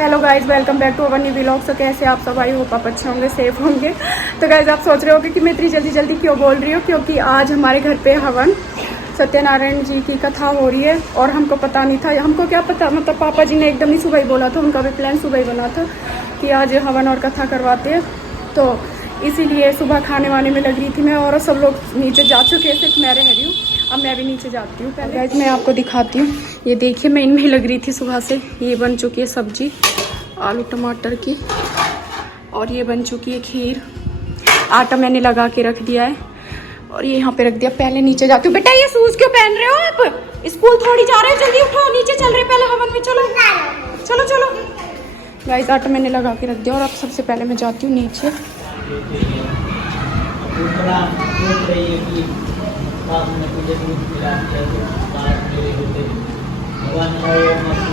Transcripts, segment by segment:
Hello guys, welcome back to our new vlog. तो कैसे आप सब? आई होप आप अच्छे होंगे, सेफ होंगे। तो गाइज आप सोच रहे होंगे कि मैं इतनी जल्दी जल्दी क्यों बोल रही हूँ, क्योंकि आज हमारे घर पे हवन सत्यनारायण जी की कथा हो रही है और हमको पता नहीं था। हमको क्या पता, मतलब पापा जी ने एकदम ही सुबह ही बोला था, उनका भी प्लान सुबह ही बना था कि आज हवन और कथा करवाते हैं। तो इसीलिए सुबह खाने वाने में लग रही थी मैं, और सब लोग नीचे जा चुके, सिर्फ मैं रह रही हूँ। अब मैं भी नीचे जाती हूँ। पहले गाइस मैं आपको दिखाती हूँ, ये देखिए मैं इनमें लग रही थी सुबह से। ये बन चुकी है सब्जी आलू टमाटर की, और ये बन चुकी है खीर। आटा मैंने लगा के रख दिया है और ये यहाँ पे रख दिया। पहले नीचे जाती हूँ। बेटा ये शूज क्यों पहन रहे हो आप? स्कूल थोड़ी जा रहे हो, जल्दी उठो, नीचे चल रहे पहले हवन में। चलो चलो चलो गाइस, आटा मैंने लगा के रख दिया और अब सबसे पहले मैं जाती हूँ नीचे।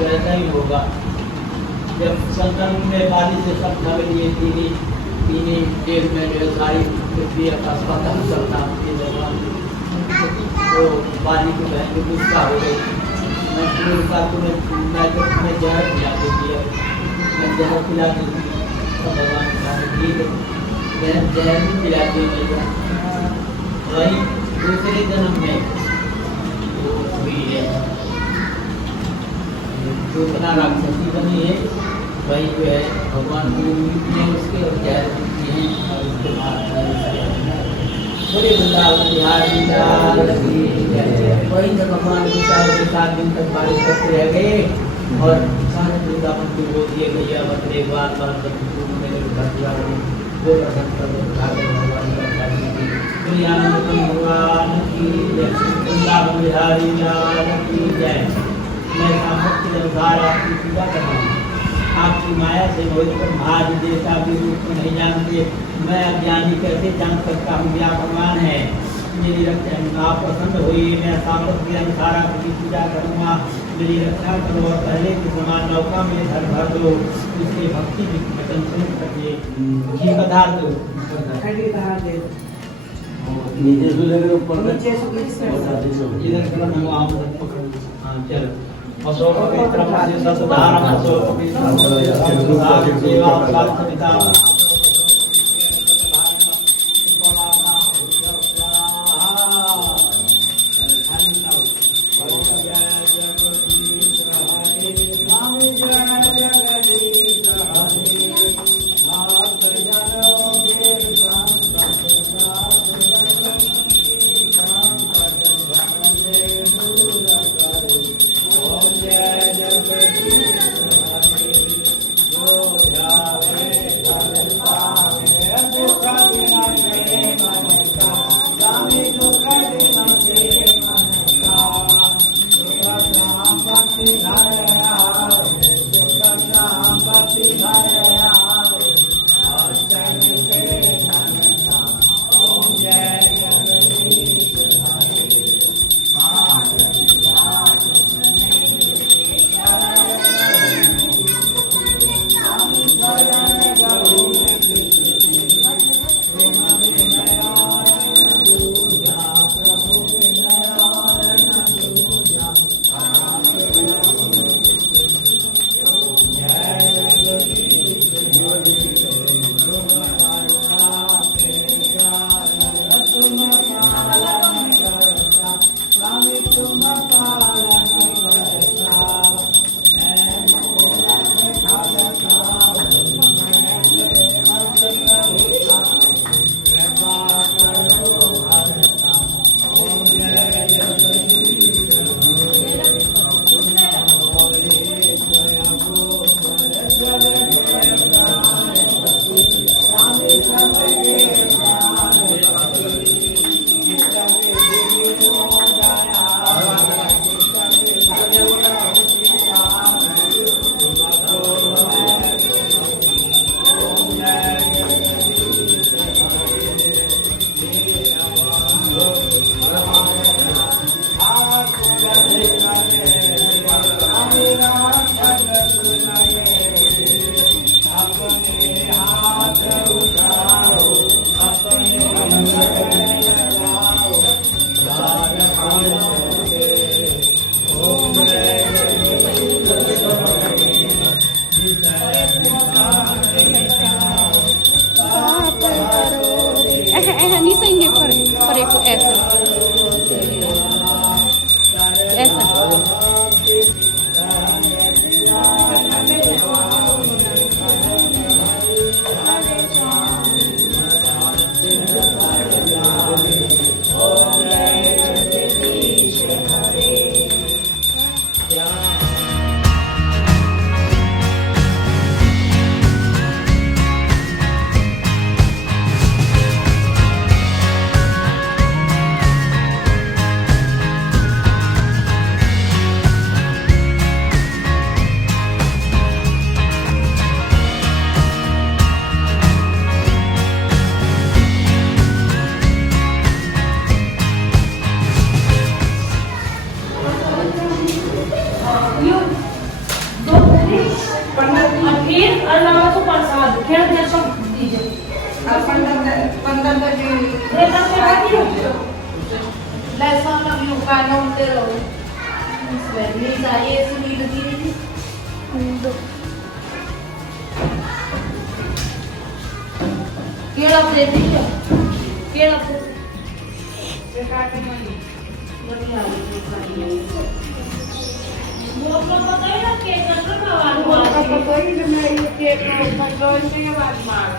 ऐसा ही होगा जब संकल्प में बारिश से सब खबर लिए तीन डेढ़ में जो सारी पृथ्वी अस्पताल चलता तो पानी को बहन गुस्सा हो गई। मैं तुम्हें जहर खिला देती है, मैं जहर खिला देती तो भगवान जहर भी खिला दी। वही दूसरे जन्म में हुई है, दूसरा राक्षसी बनी है, वही जो है भगवान ने उसके जहर दिए हैं और उसके बड़े वृंदावन बिहारी वही जब भगवान को 7 दिन तक बारिश करते रह गए और सारे वृंदावन को बोल दिए भैया बतरे बार बार मेरे भगवान की वृंदावन बिहारी लाल की जय। मैं सामर्थ्य के अनुसार आपकी पूजा कर रहा हूँ। आपकी माया से मोहित कर महाज देवता के रूप में नहीं जानते, मैं अज्ञानी कैसे जान सकता हूँ कि आप भगवान है। मेरी रक्षा आप प्रसन्न होइए, मैं सामर्थ्य के अनुसार आपकी पूजा करूँगा। मेरी रक्षा करो और पहले के समान नौका में धर भर दो, उसके भक्ति वचन सुन सकिए। ये पदार्थ चलो अशोक पवित्र से सदारम अशोक पवित्र सेवा और सविता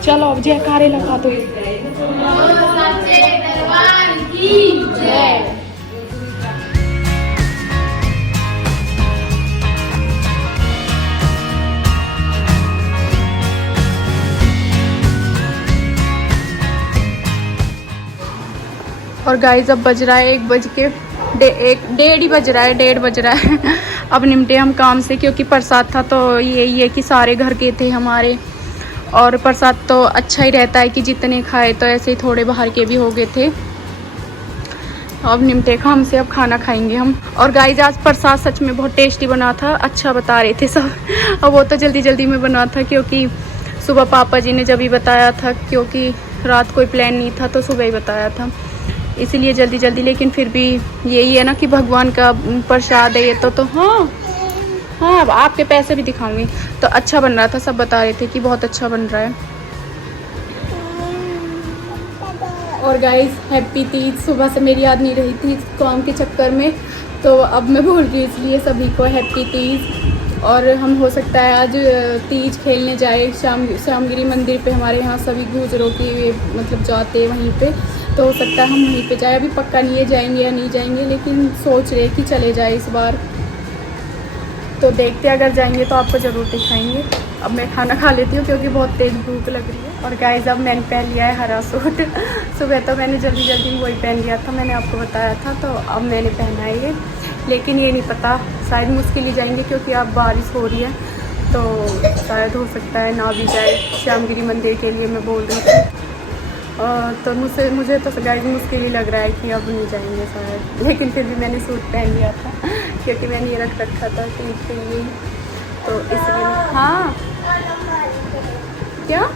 चलो अब जयकारे लगा दो। और गाइस अब बज रहा है 1:01 बज रहा है। अब निपटे हम काम से, क्योंकि प्रसाद था तो यही है कि सारे घर के थे हमारे, और प्रसाद तो अच्छा ही रहता है कि जितने खाए, तो ऐसे ही थोड़े बाहर के भी हो गए थे। अब निपटे काम से, अब खाना खाएंगे हम। और गाइस आज प्रसाद सच में बहुत टेस्टी बना था, अच्छा बता रहे थे सब। और वो तो जल्दी जल्दी में बना था, क्योंकि सुबह पापा जी ने जब ही बताया था, क्योंकि रात कोई प्लान नहीं था तो सुबह ही बताया था, इसीलिए जल्दी जल्दी। लेकिन फिर भी यही है ना कि भगवान का प्रसाद है ये तो हाँ हाँ, अब आपके पैसे भी दिखाऊंगी। तो अच्छा बन रहा था, सब बता रहे थे कि बहुत अच्छा बन रहा है। और गाइस हैप्पी तीज। सुबह से मेरी याद नहीं रही थी काम के चक्कर में, तो अब मैं भूल गई, इसलिए सभी को हैप्पी तीज। और हम हो सकता है आज तीज खेलने जाए श्यामगिरी मंदिर पे, हमारे यहाँ सभी गुजरों की मतलब जाते हैं वहीं पे, तो हो सकता है हम वहीं पे जाए। अभी पक्का नहीं है जाएंगे या नहीं जाएंगे, लेकिन सोच रहे कि चले जाए इस बार, तो देखते हैं, अगर जाएंगे तो आपको ज़रूर दिखाएंगे। अब मैं खाना खा लेती हूँ क्योंकि बहुत तेज़ भूख लग रही है। और गाइस अब मैंने पहन लिया है हरा सूट। सुबह तो मैंने जल्दी जल्दी में वही पहन लिया था, मैंने आपको बताया था, तो अब मैंने पहना है ये। लेकिन ये नहीं पता, शायद मुश्किल ही जाएंगे क्योंकि अब बारिश हो रही है, तो शायद हो सकता है ना भी जाए श्यामगिरी मंदिर के लिए मैं बोल रही थी। तो मुझे तो गाइस मुश्किल ही लग रहा है कि अब नहीं जाएंगे शायद, लेकिन फिर भी मैंने सूट पहन लिया था क्योंकि मैंने ये रख रखा था तीज के लिए, तो इसलिए। हाँ क्या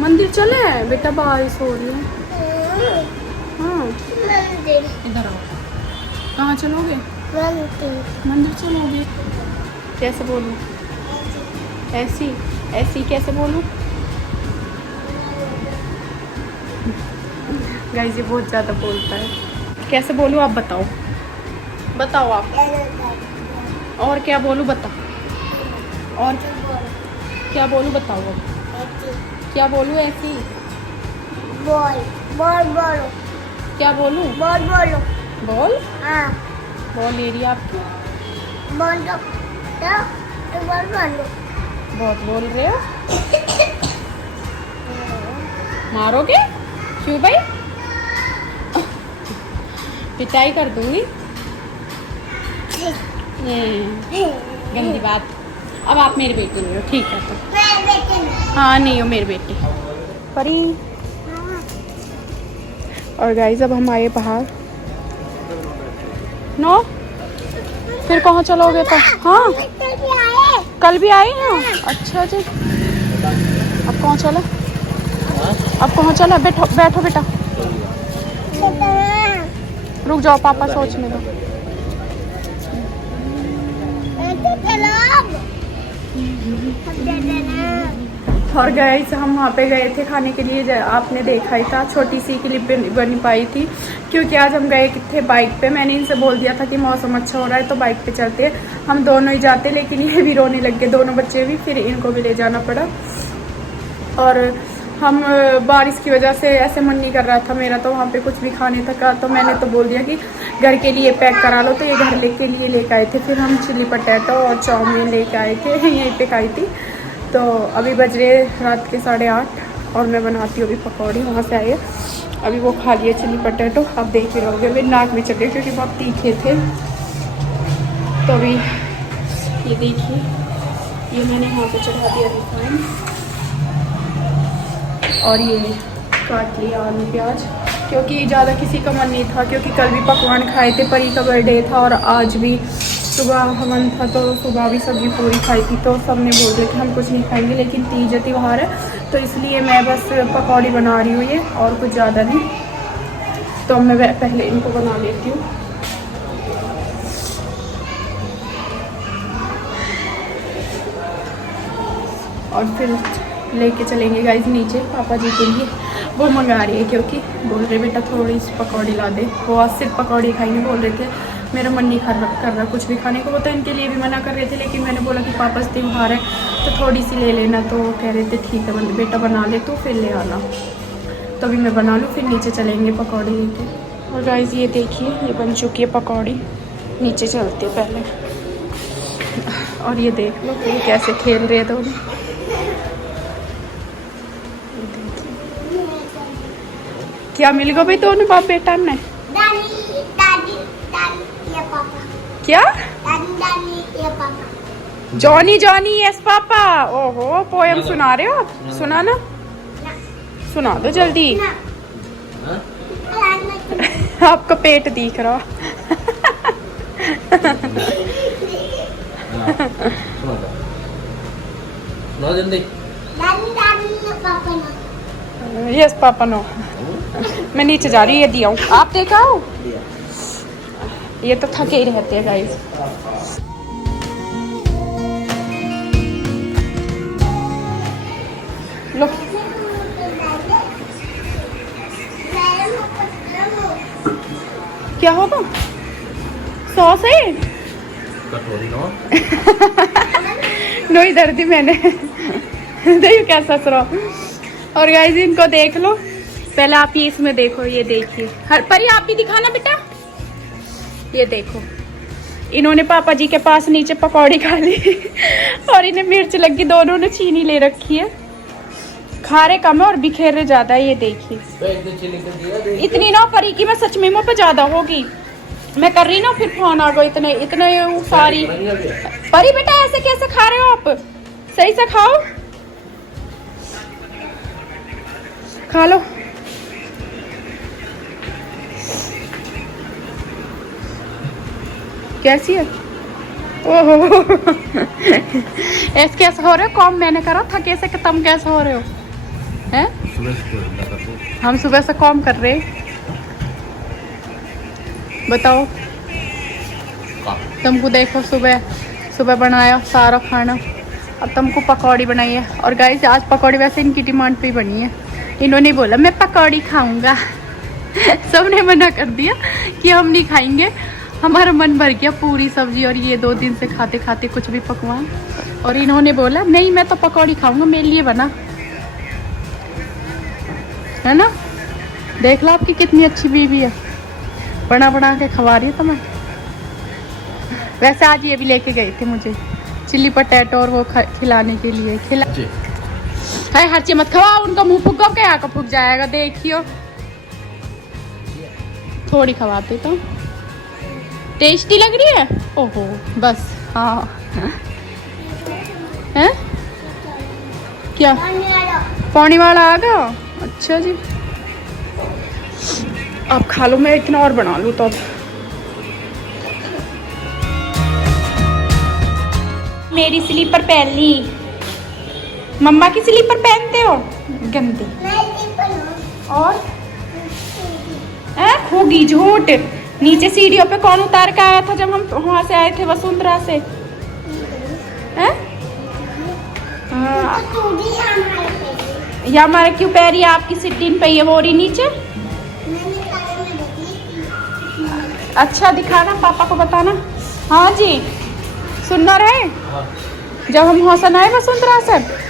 मंदिर चले बेटा, बारिश हो रही है। हाँ इधर आओ। कहाँ चलोगे? मंदिर चलोगे? कैसे बोलूँ? ऐसी ऐसी कैसे बोलूँ? गाइस ये बहुत ज़्यादा बोलता है, कैसे बोलूँ आप बताओ, बताओ आप। और क्या बोलूँ बता, और क्या बोलूँ बताओ अब, क्या बोलूँ? ऐसी बोल बोल बोलो, क्या बोलूँ? बोल बोलो, बोल। हाँ बोल एरिया आपकी, बोल तो बोल बोलो। बहुत बोल रहे हो। मारोगे? क्यों भाई? पिटाई कर दूंगी। गंदी बात। अब आप मेरी बेटी नहीं हो, ठीक है? तो हाँ नहीं हो मेरी बेटी परी। और गाइस अब हम आए बाहर। नो फिर कहाँ चलोगे? तो हाँ कल भी आए हैं। अच्छा जी, अब कहाँ चले? अब कहाँ चले? बैठो बैठो बेटा, रुक जाओ, पापा सोचने दो। और गाइस हम वहाँ पे गए थे खाने के लिए, आपने देखा ही था, छोटी सी क्लिप बनी पाई थी क्योंकि आज हम गए थे बाइक पे। मैंने इनसे बोल दिया था कि मौसम अच्छा हो रहा है तो बाइक पे चलते हैं, हम दोनों ही जाते, लेकिन ये भी रोने लग गए, दोनों बच्चे भी, फिर इनको भी ले जाना पड़ा। और हम बारिश की वजह से ऐसे मन नहीं कर रहा था मेरा, तो वहाँ पे कुछ भी खाने तक, तो मैंने तो बोल दिया कि घर के लिए पैक करा लो, तो ये घर के लिए लेकर आए थे। फिर हम चिली पटेटो और चाउमीन लेके आए थे, यहीं पे खाई थी। तो अभी बज रहे रात के 8:30 और मैं बनाती हूँ अभी पकौड़ी, वहाँ से आए अभी वो खा लिए चिली पटेटो। आप देख ही रहोगे मेरे नाक में चले क्योंकि बहुत तीखे थे। तो अभी ये देखिए, ये मैंने यहाँ पे चढ़ा दिया रिफाइन, और ये काट लिया आलू प्याज, क्योंकि ज़्यादा किसी का मन नहीं था, क्योंकि कल भी पकवान खाए थे, परी का बर्थडे था और आज भी सुबह हवन था तो सुबह भी सब्जी पूरी खाई थी, तो सब ने बोल दिया कि हम कुछ नहीं खाएंगे, लेकिन तीज त्योहार है तो इसलिए मैं बस पकौड़ी बना रही हूँ ये, और कुछ ज़्यादा नहीं। तो मैं पहले इनको बना लेती हूँ। और फिर लेके चलेंगे गाइस नीचे पापा जी के लिए। वो मंगा रही है क्योंकि बोल रहे बेटा थोड़ी सी पकौड़ी ला दे। वो आज सिर्फ पकौड़ी खाएंगे, बोल रहे थे मेरा मन नहीं कर रहा कुछ भी खाने को। वो तो इनके लिए भी मना कर रहे थे, लेकिन मैंने बोला कि पापा से त्योहार है तो थोड़ी सी ले लेना। तो वो कह रहे थे ठीक है बेटा बना ले तो फिर ले आना। तो अभी मैं बना लूँ, फिर नीचे चलेंगे पकौड़ी लेके। और गाइस ये देखिए ये बन चुकी है पकौड़ी, नीचे चलते हैं पहले। और ये देख लो ये कैसे खेल रहे हैं दोनों। क्या मिल गया भाई दोनों बाप बेटा में? दादी दादी दादी ये पापा। क्या? दादी दादी ये पापा। Johnny Johnny yes papa. ओहो पोयम सुना रहे हो आप? सुना ना, सुना दो जल्दी। आपका पेट दिख रहा। दादी दादी ये पापा ना। Yes papa no. मैं नीचे जा रही हूँ, ये दिया हूँ आप देखा हो। ये तो थके ही रहते हैं गाइस। लो क्या होगा? सॉस है नो इधर दी मैंने। देखो कैसा सरो। और गाइस इनको देख लो, पहले आप ही इसमें देखो, ये देखिए हर परी आप भी दिखाना बेटा। ये देखो इन्होंने पापा जी के पास नीचे पकौड़ी खा ली और इन्हें मिर्च लगी, दोनों ने चीनी ले रखी है। खा रहे कम है और बिखेर ज्यादा है। ये देखिए इतनी ना परी की मैं सच में मुँह पे ज्यादा होगी। मैं कर रही ना फिर फोन आ गो इतने इतने सारी। परी बेटा ऐसे कैसे खा रहे हो आप? सही से खाओ, खा लो। कैसी है? ओहो ऐसे कैसे हो रहे हो? कॉम मैंने करा था, कैसे तुम कैसे हो रहे हो? हैं? हम सुबह से कॉम कर रहे। बताओ तुमको देखो सुबह बनाया सारा खाना, अब तुमको पकौड़ी बनाई है। और गाइस आज पकौड़ी वैसे इनकी डिमांड पे ही बनी है। इन्होंने बोला मैं पकौड़ी खाऊंगा। सबने मना कर दिया कि हम नहीं खाएंगे। हमारा मन भर गया पूरी सब्जी और ये 2 दिन से खाते खाते कुछ भी पकवान। और इन्होंने बोला नहीं मैं तो पकौड़ी खाऊंगा, मेरे लिए बना है ना। देख लो आपकी कितनी अच्छी बीवी है, बना के खवा रही है तुम्हें। वैसे आज ये भी लेके गए थे मुझे चिल्ली पटेटो और वो खिलाने के लिए। है हर चीज मत खवाओ, उनका मुंह फूको क्या का फूक जाएगा। देखियो थोड़ी खवा देता हूँ। टेस्टी लग रही है? ओहो बस हाँ है क्या पानी वाला आ गया? अच्छा जी आप खा लो, मैं इतना और बना लूँ। तो मेरी स्लीपर पहन ली, मम्मा की स्लीपर पहनते हो गंदी। और होगी झूठ। नीचे सीढ़ियों पे कौन उतार के आया था जब हम वहां से आए थे वसुंधरा से? हैं? या हमारे क्यों पैरी आपकी सिट्टीन पे ये बोरी नीचे? अच्छा दिखाना पापा को बताना। हाँ जी सुनना रहे। जब हम हौसन आए वसुंधरा से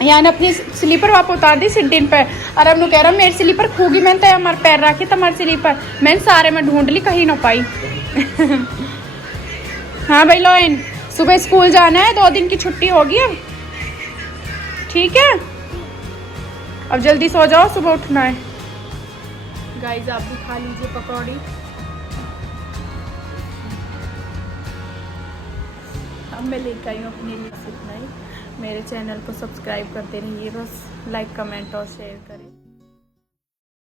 यानी अपनी स्लीपर वापस उतार दी सिड्डीन पे। और अब कह रहा मेरी स्लीपर खूगी, मैंने तो हमारे पैर रखी तुम्हारी स्लीपर। मैंने सारे में ढूंढ ली कहीं ना पाई। हाँ भाई लोइन सुबह स्कूल जाना है, 2 दिन की छुट्टी होगी अब। ठीक है अब जल्दी सो जाओ, सुबह उठना है। गाइस आप भी खा लीजिए पकौड़ी। अब मैं लेकर आई हूँ अपने लिए इतना ही। मेरे चैनल को सब्सक्राइब करते रहिए, बस लाइक कमेंट और शेयर करें।